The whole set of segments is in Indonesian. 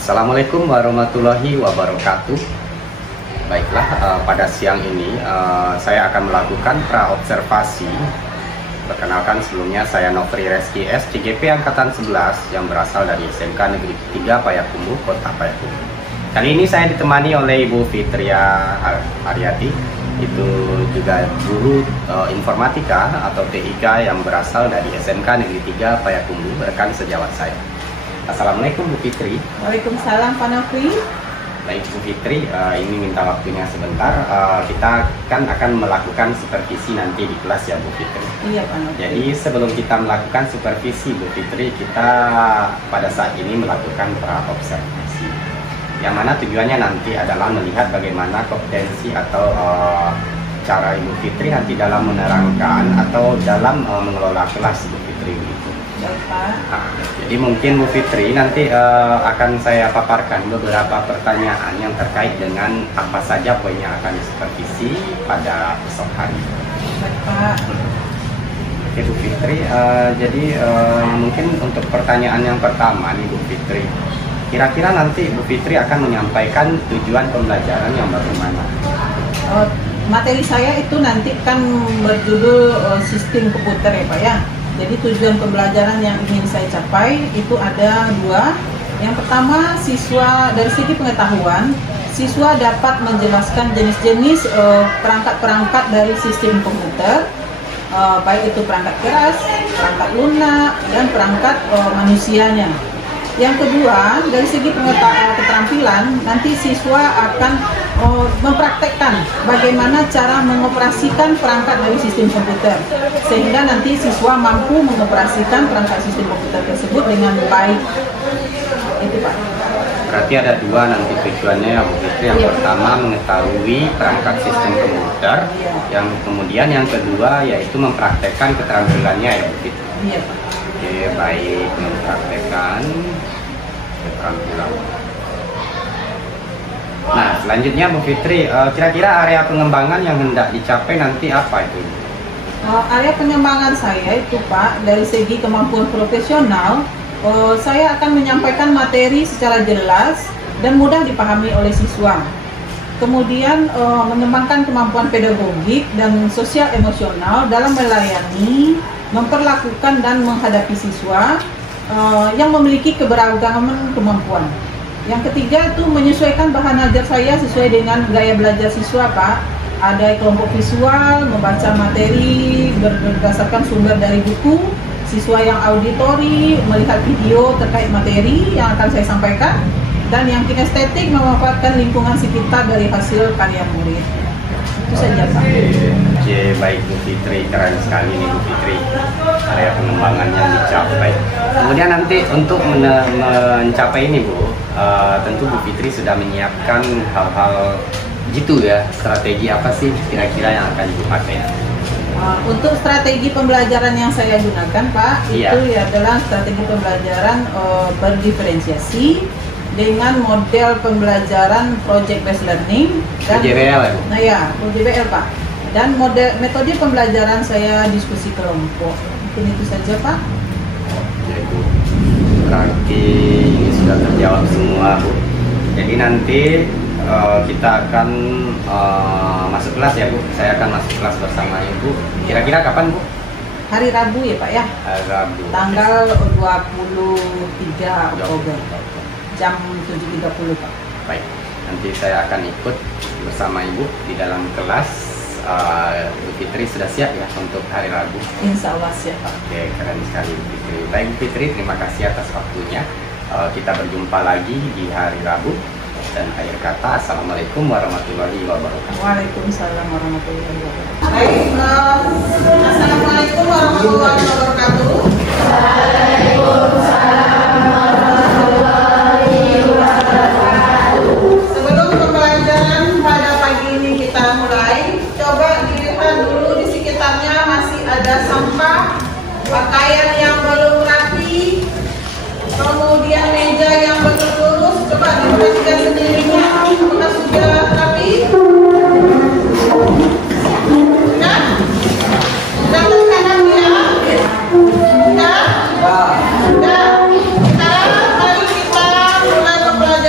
Assalamualaikum warahmatullahi wabarakatuh. Baiklah, pada siang ini saya akan melakukan praobservasi. Perkenalkan, sebelumnya saya Nofri Reski S, CGP Angkatan 11 yang berasal dari SMK Negeri 3 Payakumbuh, Kota Payakumbuh. Kali ini saya ditemani oleh Ibu Fitria Aryati, itu juga guru informatika atau TIK yang berasal dari SMK Negeri 3 Payakumbuh, rekan sejawat saya. Assalamualaikum Bu Fitri. Waalaikumsalam Pak Nofri. Baik Bu Fitri, ini minta waktunya sebentar. Kita kan akan melakukan supervisi nanti di kelas ya Bu Fitri. Iya Pak Nofri. Jadi sebelum kita melakukan supervisi Bu Fitri, kita pada saat ini melakukan praobservasi. Yang mana tujuannya nanti adalah melihat bagaimana kompetensi atau cara Ibu Fitri nanti dalam menerangkan atau dalam mengelola kelas Bu Fitri begitu. Nah, jadi mungkin Bu Fitri nanti akan saya paparkan beberapa pertanyaan yang terkait dengan apa saja poin yang akan disupervisi pada esok hari. Oke Bu Fitri, jadi mungkin untuk pertanyaan yang pertama nih Bu Fitri, kira-kira nanti Bu Fitri akan menyampaikan tujuan pembelajaran yang bagaimana? Materi saya itu nanti kan berjudul sistem komputer ya Pak ya. Jadi tujuan pembelajaran yang ingin saya capai itu ada dua. Yang pertama, siswa dari segi pengetahuan, siswa dapat menjelaskan jenis-jenis perangkat-perangkat dari sistem komputer, baik itu perangkat keras, perangkat lunak, dan perangkat manusianya. Yang kedua, dari segi keterampilan, nanti siswa akan mempraktekkan bagaimana cara mengoperasikan perangkat dari sistem komputer, sehingga nanti siswa mampu mengoperasikan perangkat sistem komputer tersebut dengan baik. Itu Pak. Berarti ada dua nanti tujuannya ya Bu Fitri. Yang pertama mengetahui perangkat sistem komputer, yang kemudian yang kedua yaitu mempraktekkan keterampilannya ya Bu Fitri. Iya Pak. Oke, baik, mempraktekkan keterampilan. Nah, selanjutnya Bu Fitri, kira-kira area pengembangan yang hendak dicapai nanti apa itu? Area pengembangan saya itu Pak, dari segi kemampuan profesional, saya akan menyampaikan materi secara jelas dan mudah dipahami oleh siswa. Kemudian mengembangkan kemampuan pedagogik dan sosial emosional dalam melayani, memperlakukan dan menghadapi siswa yang memiliki keberagaman kemampuan. Yang ketiga itu menyesuaikan bahan ajar saya sesuai dengan gaya belajar siswa Pak. Ada kelompok visual, membaca materi berdasarkan sumber dari buku, siswa yang auditori, melihat video terkait materi yang akan saya sampaikan, dan yang kinestetik memanfaatkan lingkungan sekitar dari hasil karya murid. Itu saja Pak. Oke, baik Bu Fitri, keren sekali nih Bu Fitri, area pengembangan yang dicapai. Kemudian nanti untuk mencapai ini Bu, tentu Bu Fitri sudah menyiapkan hal-hal gitu ya, strategi apa sih kira-kira yang akan dipakai? Untuk strategi pembelajaran yang saya gunakan Pak, itu adalah strategi pembelajaran berdiferensiasi dengan model pembelajaran project based learning dan PJBL ya? Nah ya, PJBL Pak. Dan metode pembelajaran saya diskusi kelompok. Mungkin itu saja Pak. Oke Bu, berarti ini sudah terjawab semua Bu. Jadi nanti kita akan masuk kelas ya Bu. Saya akan masuk kelas bersama Ibu. Kira-kira kapan Bu? Hari Rabu ya Pak ya? Hari Rabu. Tanggal 23 Oktober. Jam 7.30 Pak. Baik, nanti saya akan ikut bersama Ibu di dalam kelas. Bu Fitri sudah siap ya untuk hari Rabu? Insya Allah siap Pak. Oke, keren sekali Bu Fitri. Baik Bu Fitri, terima kasih atas waktunya. Kita berjumpa lagi di hari Rabu. Dan akhir kata, Assalamualaikum warahmatullahi wabarakatuh. Waalaikumsalam warahmatullahi wabarakatuh. Baik, Assalamualaikum warahmatullahi wabarakatuh. Sebelum pembelajaran pada pagi ini kita mulai, coba dilihat dulu di sekitarnya masih ada sampah, pakaian yang belum rapi, kemudian meja yang belum lurus. Coba diperhatikan sendirinya, apakah sudah rapi? Sudah? Sudah terkadang ya? Sudah? Sudah? Sekarang mari kita mulai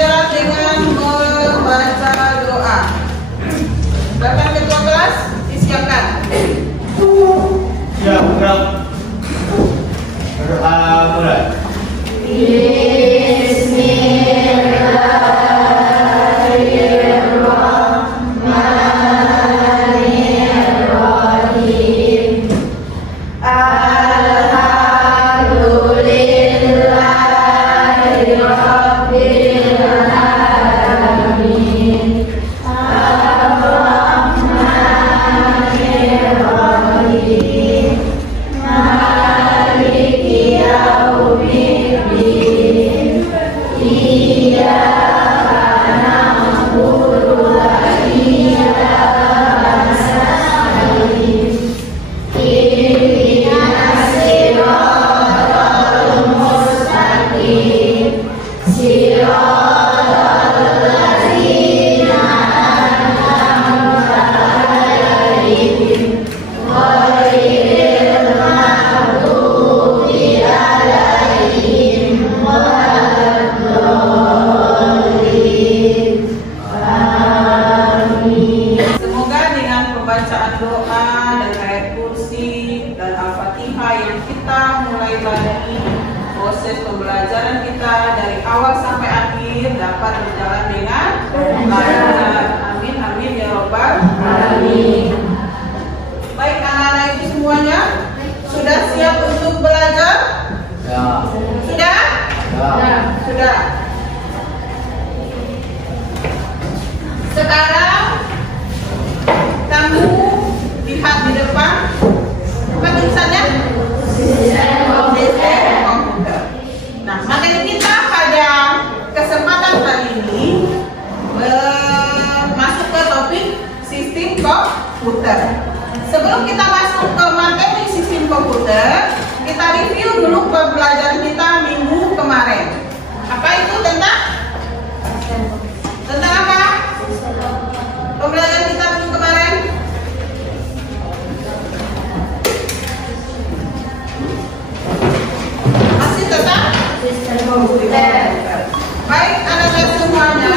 proses pembelajaran kita dari awal sampai akhir dapat berjalan dengan lancar. Amin, amin ya robbal alamin. Baik anak-anak itu semuanya sudah siap untuk belajar? Ya. Sudah? Ya. Sudah. Sekarang kamu lihat di depan apa tulisannya? Sistem komputer. Nah, materi kita pada kesempatan kali ini masuk ke topik sistem komputer. Sebelum kita masuk ke materi sistem komputer, kita review dulu pembelajaran kita minggu kemarin. Apa itu tentang apa? Pembelajaran kita minggu kemarin masih tentang sistem komputer. Baik anak-anak semuanya,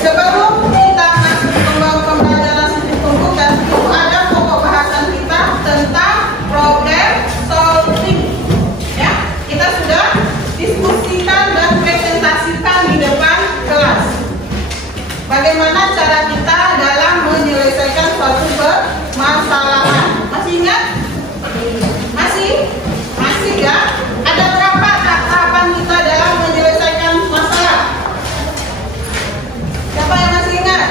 sebelum kita masuk ke pembelajaran sistem komputer, itu ada pokok bahasan kita tentang problem solving. Ya, kita sudah diskusikan dan presentasikan di depan kelas. Bagaimana cara kita dalam menyelesaikan suatu permasalahan? Masih ingat? Masih ya? Ada berapa tahapan kita dalam menyelesaikan masalah? Siapa yang masih ingat?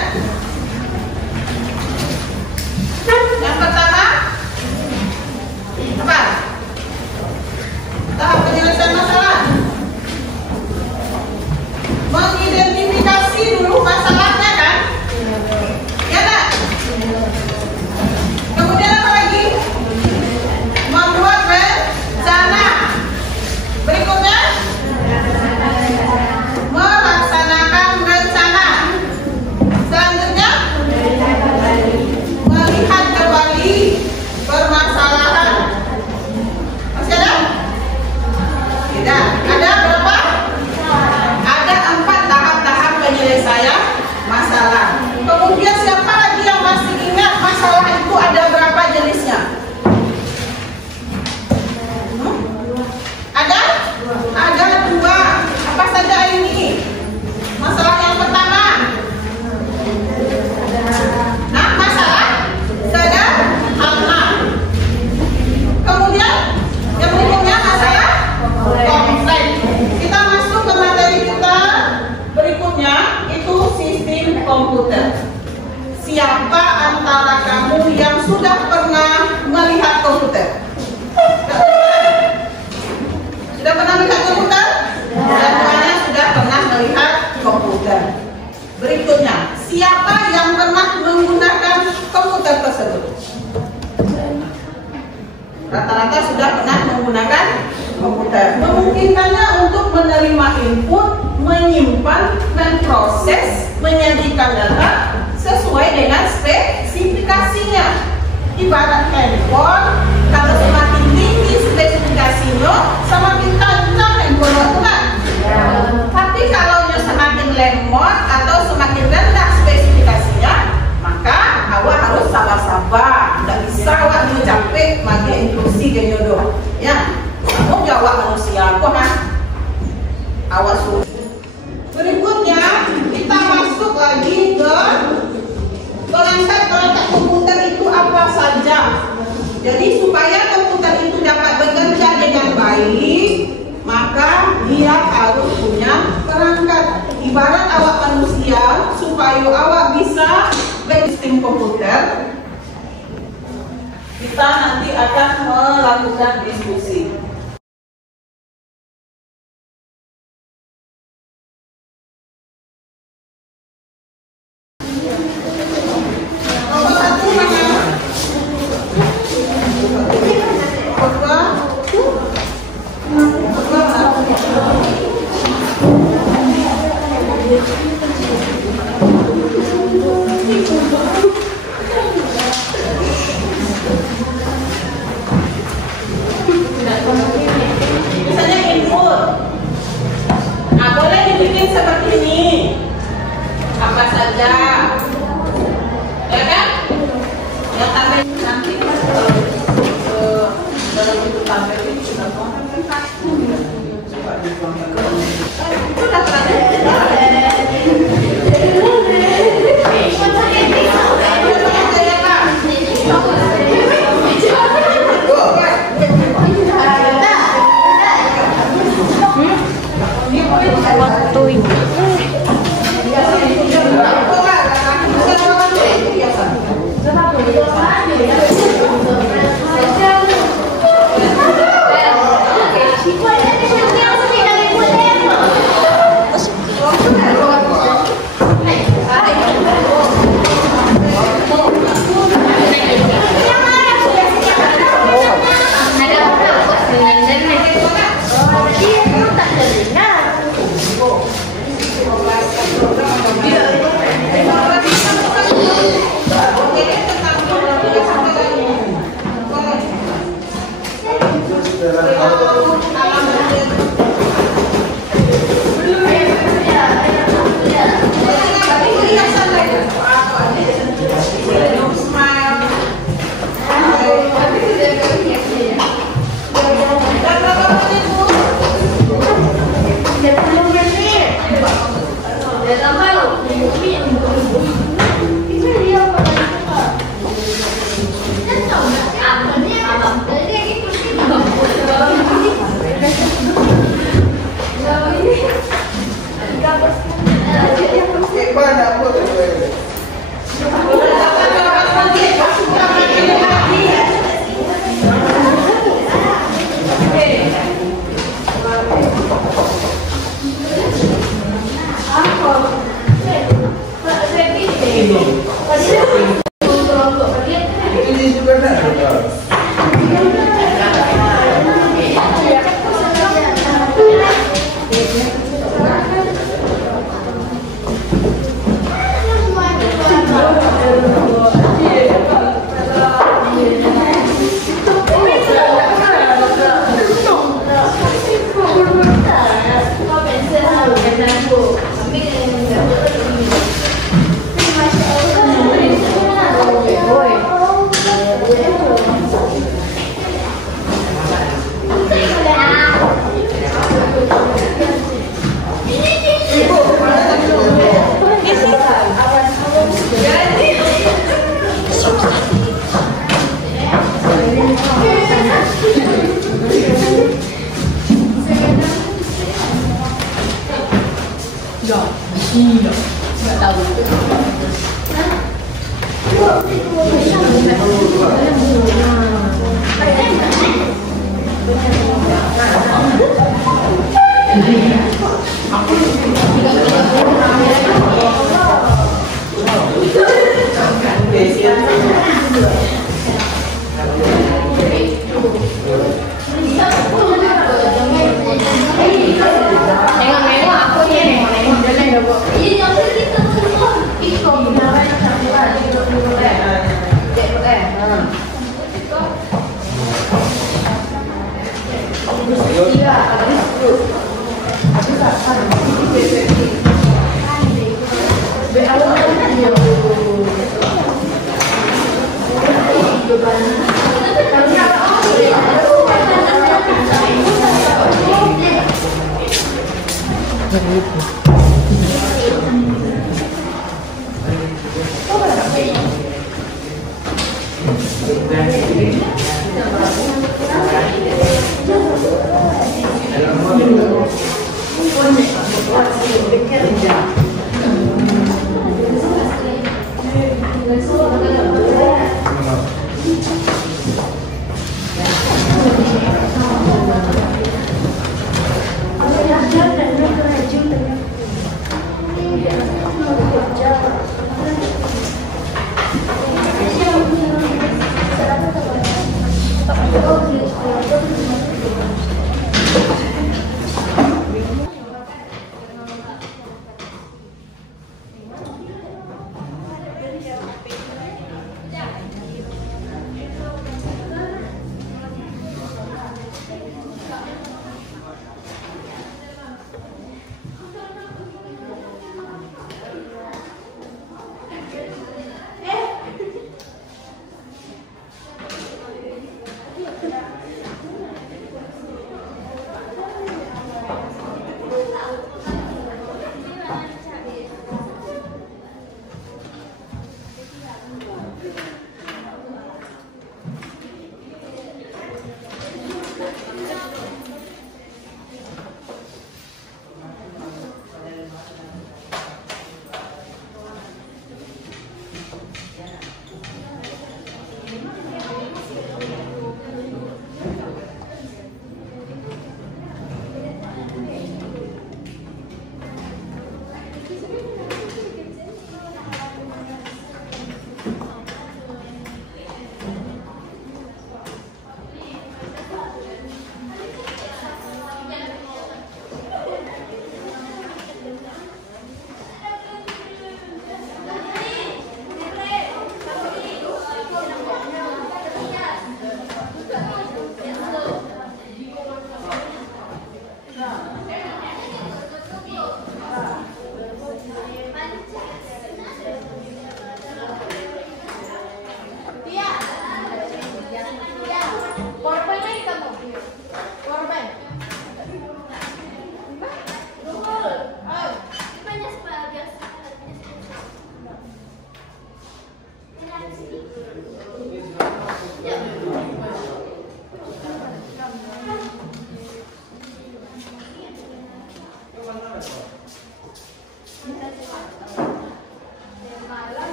Yang pertama apa? Tahap penyelesaian masalah. Mengidentifikasi dulu masalahnya kan? Ya tak? Kemudian apa lagi? Membuat rencana. Berikutnya melaksanakan rencana. Selanjutnya melihat kembali permasalahan. Masih ada? Tidak. Ada berapa? Ada 4 tahap-tahap penyelesaian masalah. Kemudian siapa lagi yang masih ingat masalah itu ada berapa jenisnya? Ada 2. Apa saja ini? Masalah yang pertama. Nah, masalah sederhana. Kemudian yang berikutnya masalah kompleks. Kita masuk ke materi kita berikutnya, itu sistem komputer. Siapa antara kamu yang sudah pernah melihat komputer? Sudah pernah melihat komputer? Semuanya sudah pernah melihat komputer. Berikutnya, siapa yang pernah menggunakan komputer tersebut? Rata-rata sudah pernah menggunakan komputer. Memungkinkannya untuk menerima input, menyimpan, memproses, menyajikan data sesuai dengan spesifikasinya. Ibarat handphone, kalau semakin tinggi spesifikasinya, semakin kencang handphone itu kan? Tapi kalau semakin lemot atau semakin rendah spesifikasinya, maka awak harus sabar-sabar. Tidak bisa awak mencapai magi inklusi genyodo. Ya, kamu jawab manusia, kok kan? ibarat awak manusia, supaya awak bisa sistem komputer, kita nanti akan melakukan diskusi. Nomor 1 mana? Misalnya input, nah boleh dibikin seperti ini, apa saja, ya kan? Yang tampil nanti dalam itu tampil ini sudah itu udah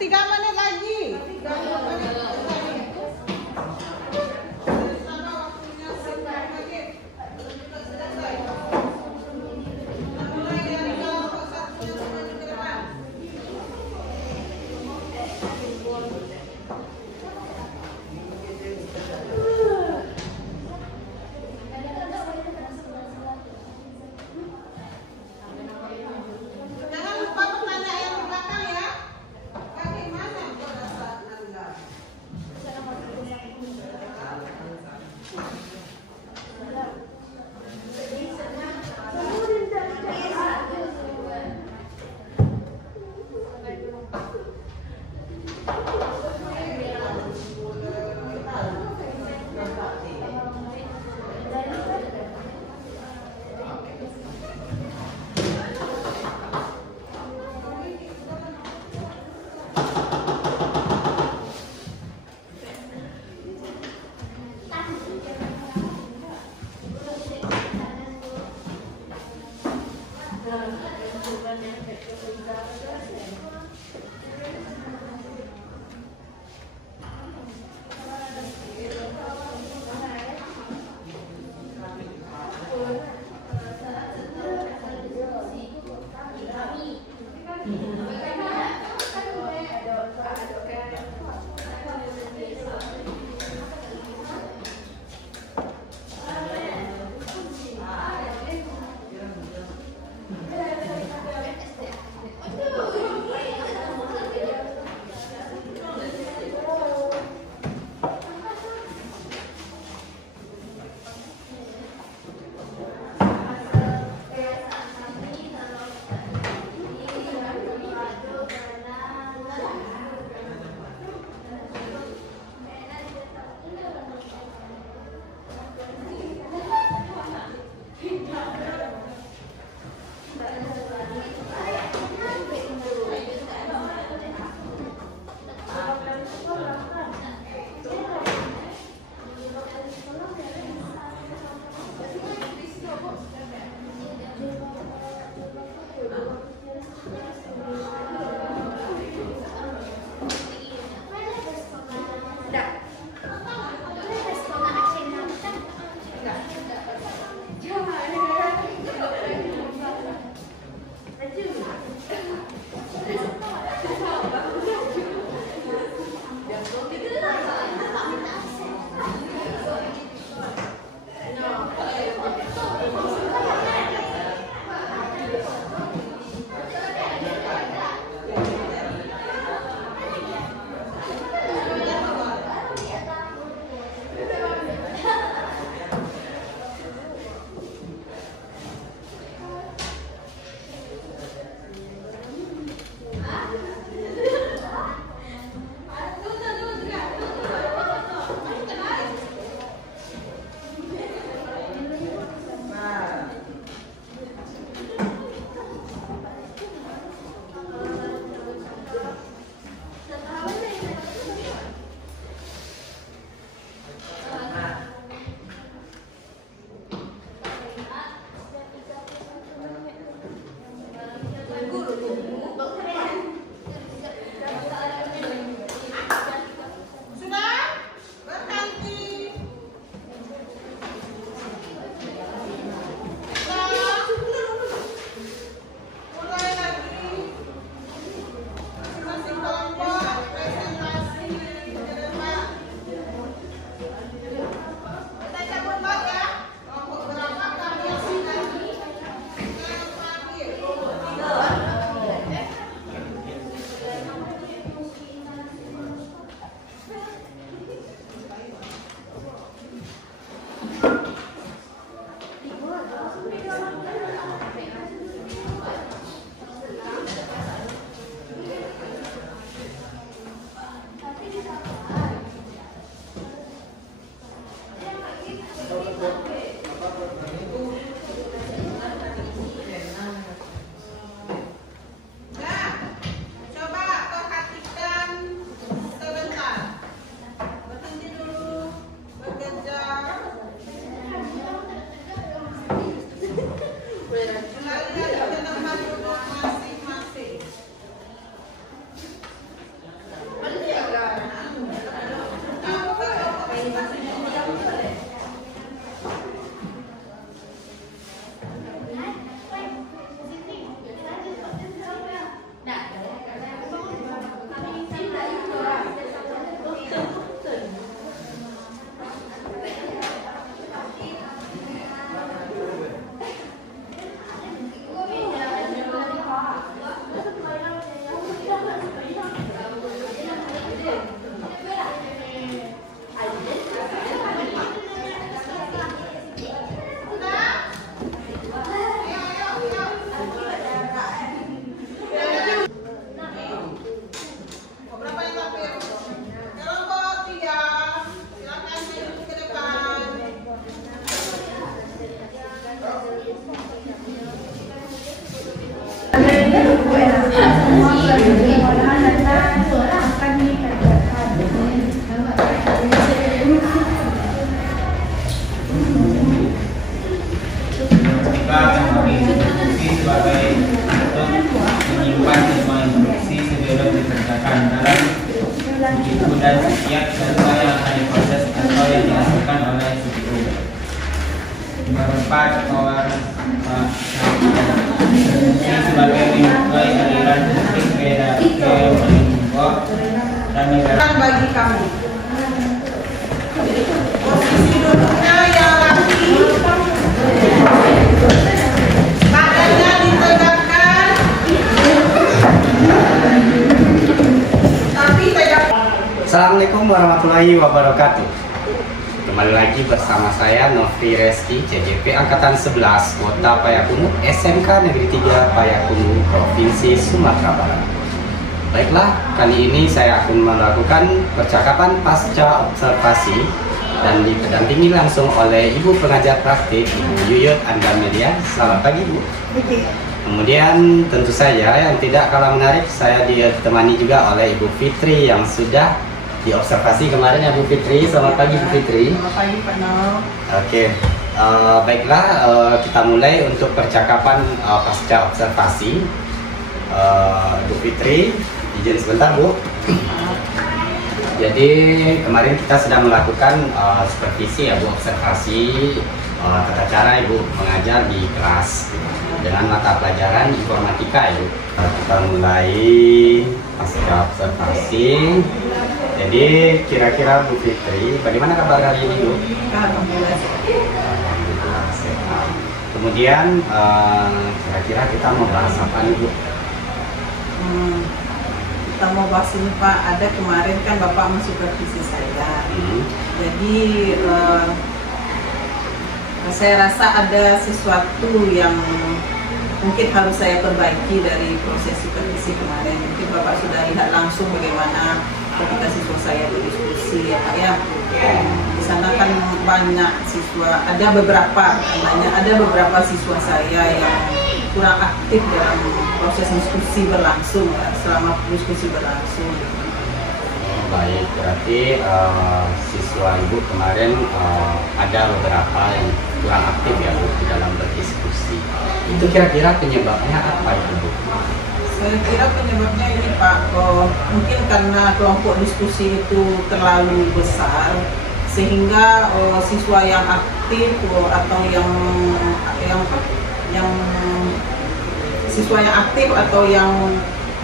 3 menit lagi. 3 menit lagi. Sama waktunya sebentar lagi. Selesai. Mulai dari kelompok 1 maju ke depan. Jangan lupa pertanyaan yang di belakang ya. Bagaimana perasaan Anda? dibacakan dalam buku dan setiap siswa yang akan diproses atau yang dihasilkan oleh siswa. Nomor 4, fungsi sebagai penilai aliran listrik ke meningkok dan menggerak bagi kamu. Posisi duduknya yang rapi, badannya ditegakkan, tapi tegak. Assalamualaikum warahmatullahi wabarakatuh. Kembali lagi bersama saya Nofri Reski, CJP Angkatan 11, Kota Payakumbuh, SMK Negeri 3 Payakumbuh, Provinsi Sumatera Barat. Baiklah, kali ini saya akan melakukan percakapan pasca observasi dan didampingi langsung oleh Ibu Pengajar Praktik, Ibu Yuyut Andamelia. Selamat pagi, Bu. Kemudian tentu saja yang tidak kalah menarik, saya ditemani juga oleh Ibu Fitri yang sudah diobservasi kemarin ya Bu Fitri. Selamat pagi Bu Fitri. Selamat pagi Pak Nol. Oke, baiklah, kita mulai untuk percakapan pasca observasi. Bu Fitri, izin sebentar Bu. Jadi kemarin kita sudah melakukan supervisi ya Bu, observasi tata cara Ibu mengajar di kelas dengan mata pelajaran informatika ya Bu. Kita mulai pasca observasi. Jadi kira-kira Bu Fitri, bagaimana kabar hari ini Bu? Alhamdulillah. Alhamdulillah sehat. Kemudian kira-kira kita mau bahas apa nih Bu? Kita mau bahas ini Pak, ada kemarin kan Bapak mensupervisi saya. Jadi saya rasa ada sesuatu yang mungkin harus saya perbaiki dari proses supervisi kemarin. Mungkin Bapak sudah lihat langsung bagaimana ketika siswa saya berdiskusi ya Pak ya. Di sana kan banyak siswa, ada beberapa siswa saya yang kurang aktif dalam proses diskusi berlangsung ya, selama diskusi berlangsung. Baik, berarti siswa Ibu kemarin ada beberapa yang kurang aktif ya Bu di dalam berdiskusi. Itu kira-kira penyebabnya apa itu Bu? Saya kira penyebabnya ini Pak, mungkin karena kelompok diskusi itu terlalu besar sehingga siswa yang aktif atau yang siswa yang aktif atau yang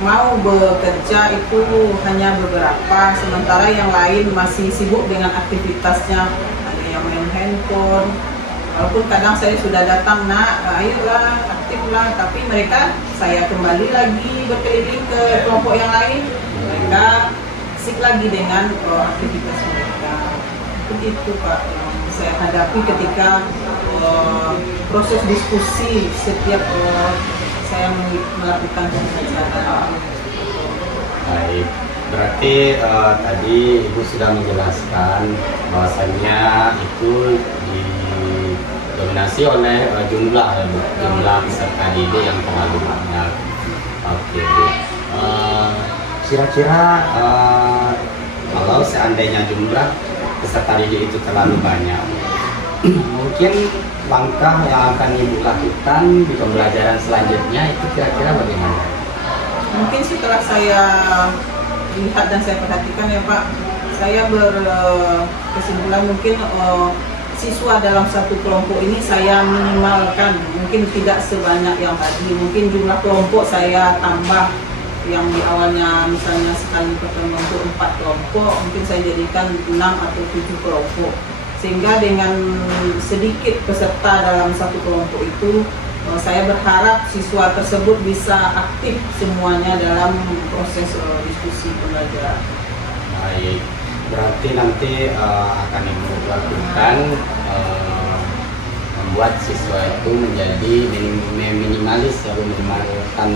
mau bekerja itu hanya beberapa, sementara yang lain masih sibuk dengan aktivitasnya, ada yang main handphone. Walaupun kadang saya sudah datang, nak, ayolah, aktiflah, tapi mereka, saya kembali lagi berkeliling ke kelompok yang lain, mereka asik lagi dengan aktivitas mereka. Begitu Pak, yang saya hadapi ketika proses diskusi setiap saya melakukan pembelajaran. Baik, berarti tadi Ibu sudah menjelaskan bahwasannya itu didominasi oleh jumlah ya Bu, jumlah peserta didik yang terlalu banyak. Oke Bu, kira-kira kalau seandainya jumlah peserta didik itu terlalu banyak, mungkin langkah yang akan Ibu lakukan di pembelajaran selanjutnya itu kira-kira bagaimana? Mungkin setelah saya lihat dan saya perhatikan ya Pak, saya berkesimpulan mungkin siswa dalam satu kelompok ini saya minimalkan, mungkin tidak sebanyak yang tadi, mungkin jumlah kelompok saya tambah, yang di awalnya misalnya sekali pertemuan untuk 4 kelompok, mungkin saya jadikan 6 atau 7 kelompok, sehingga dengan sedikit peserta dalam satu kelompok itu saya berharap siswa tersebut bisa aktif semuanya dalam proses diskusi pembelajaran. Baik, berarti nanti akan Ibu lakukan membuat siswa itu menjadi minimalis ya, meminimalkan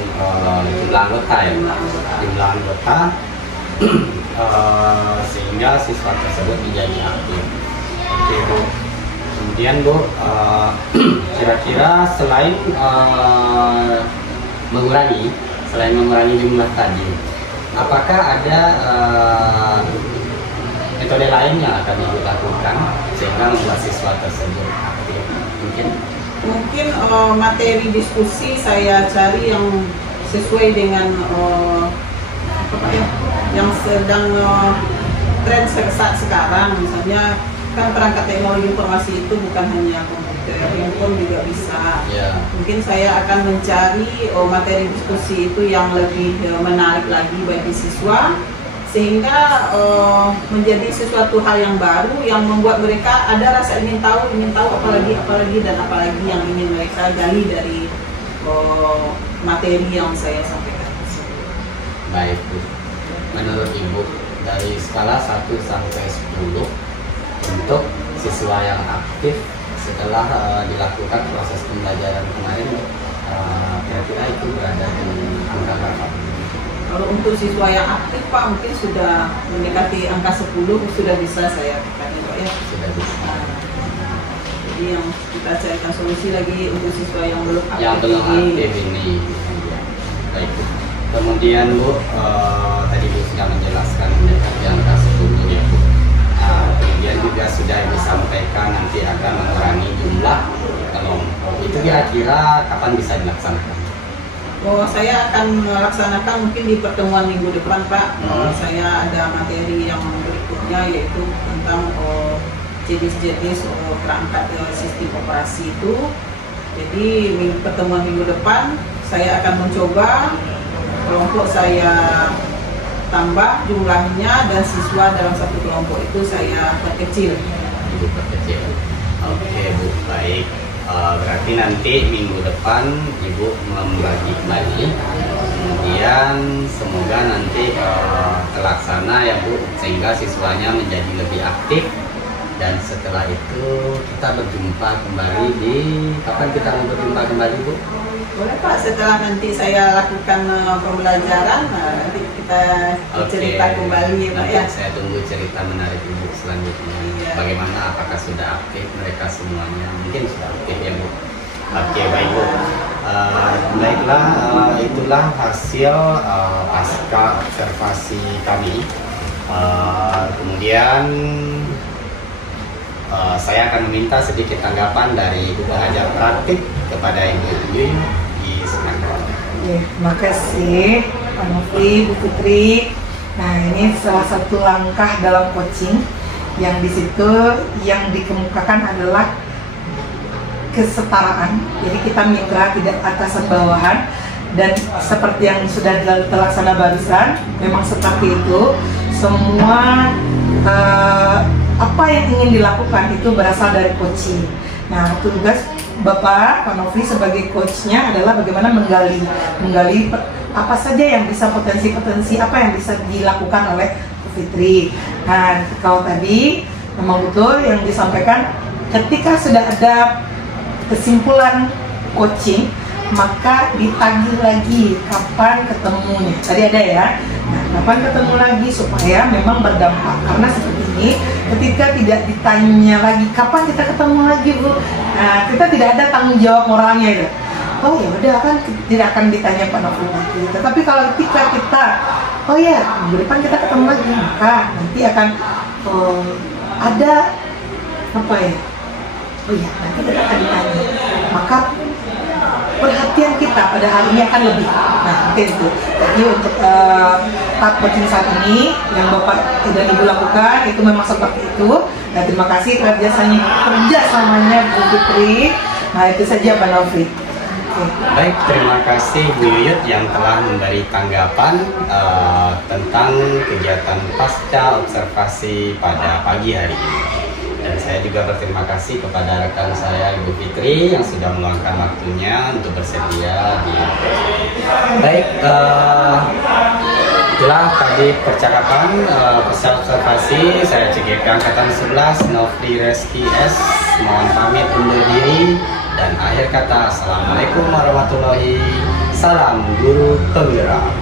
jumlah anggota ya, jumlah anggota sehingga siswa tersebut menjadi aktif. Oke Bu. Kemudian Bu, kira-kira selain mengurangi jumlah tadi, apakah ada metode lain yang akan Ibu lakukan sehingga membuat siswa tersebut aktif? Mungkin materi diskusi saya cari yang sesuai dengan yang sedang tren saat sekarang. Misalnya kan perangkat teknologi informasi itu bukan hanya komputer, handphone juga bisa. Mungkin saya akan mencari materi diskusi itu yang lebih menarik lagi bagi siswa, sehingga menjadi sesuatu hal yang baru yang membuat mereka ada rasa ingin tahu apalagi yang ingin mereka gali dari materi yang saya sampaikan. Baik Bu, menurut Ibu dari skala 1 sampai 10 untuk siswa yang aktif setelah dilakukan proses pembelajaran kemarin, kira-kira itu berada di angka berapa? Kalau untuk siswa yang aktif Pak, mungkin sudah mendekati angka 10, sudah bisa saya katakan Pak ya. Sudah bisa. Jadi yang kita carikan solusi lagi untuk siswa yang belum aktif, ini. Baik. Kemudian Bu, tadi Bu sudah menjelaskan mendekati angka 10 ya Bu. Kemudian juga sudah disampaikan nanti akan mengurangi jumlah kelompok. Itu kira-kira kapan bisa dilaksanakan? Saya akan melaksanakan mungkin di pertemuan minggu depan Pak. Saya ada materi yang berikutnya yaitu tentang jenis-jenis perangkat sistem operasi itu. Jadi pertemuan minggu depan saya akan mencoba kelompok saya tambah jumlahnya dan siswa dalam satu kelompok itu saya perkecil. Oke Bu, baik. Berarti nanti minggu depan Ibu membagi kembali, kemudian semoga nanti terlaksana ya Bu, sehingga siswanya menjadi lebih aktif. Dan setelah itu kita berjumpa kembali di kapan kita mau berjumpa kembali Bu? Boleh Pak, setelah nanti saya lakukan pembelajaran, nanti kita cerita kembali ya Pak ya. Saya tunggu cerita menarik Ibu selanjutnya. Bagaimana, apakah sudah aktif mereka semuanya? Mungkin sudah aktif ya Bu. Oke, baik Bu. Baiklah, itulah hasil pasca observasi kami. Kemudian saya akan meminta sedikit tanggapan dari Bu Pengajar Praktik kepada Ibu Yuyun di Semarang. Terima kasih Pak Nofri, Bu Putri. Nah, ini salah satu langkah dalam coaching yang di situ yang dikemukakan adalah kesetaraan. Jadi kita mitra, tidak atasan bawahan, dan seperti yang sudah terlaksana barusan, memang seperti itu. Semua apa yang ingin dilakukan itu berasal dari coaching. Nah, tugas Bapak Pak Nofri sebagai coachnya adalah bagaimana menggali apa saja yang bisa potensi-potensi apa yang bisa dilakukan oleh Bu Fitri. Nah, kalau tadi memang betul yang disampaikan, ketika sudah ada kesimpulan coaching, maka ditagih lagi kapan ketemunya. Tadi ada ya. Nah, kapan ketemu lagi supaya memang berdampak. Karena seperti ini, ketika tidak ditanya lagi kapan kita ketemu lagi Bu, nah, kita tidak ada tanggung jawab moralnya itu. Oh ya udah, kan tidak akan ditanya Pak Nofri lagi. Tetapi kalau ketika kita, oh ya minggu depan kita ketemu lagi, maka nanti akan ada apa ya? Oh ya, nanti kita akan ditanya. Maka perhatian kita pada hari ini akan lebih. Nah, mungkin itu. Jadi untuk tahap coaching saat ini yang Bapak dan Ibu lakukan itu memang seperti itu. Nah, terima kasih kerjasamanya Bu Putri. Nah, itu saja Pak Nofri. Baik, terima kasih Bu Yuyut yang telah memberi tanggapan tentang kegiatan pasca observasi pada pagi hari ini. Dan saya juga berterima kasih kepada rekan saya Ibu Fitri yang sudah meluangkan waktunya untuk bersedia di. Baik, itulah tadi percakapan pasca observasi. Saya CGP Angkatan 11 Nofri Reski S mohon pamit undur diri. Dan akhir kata, Assalamualaikum warahmatullahi wabarakatuh. Salam guru penggerak.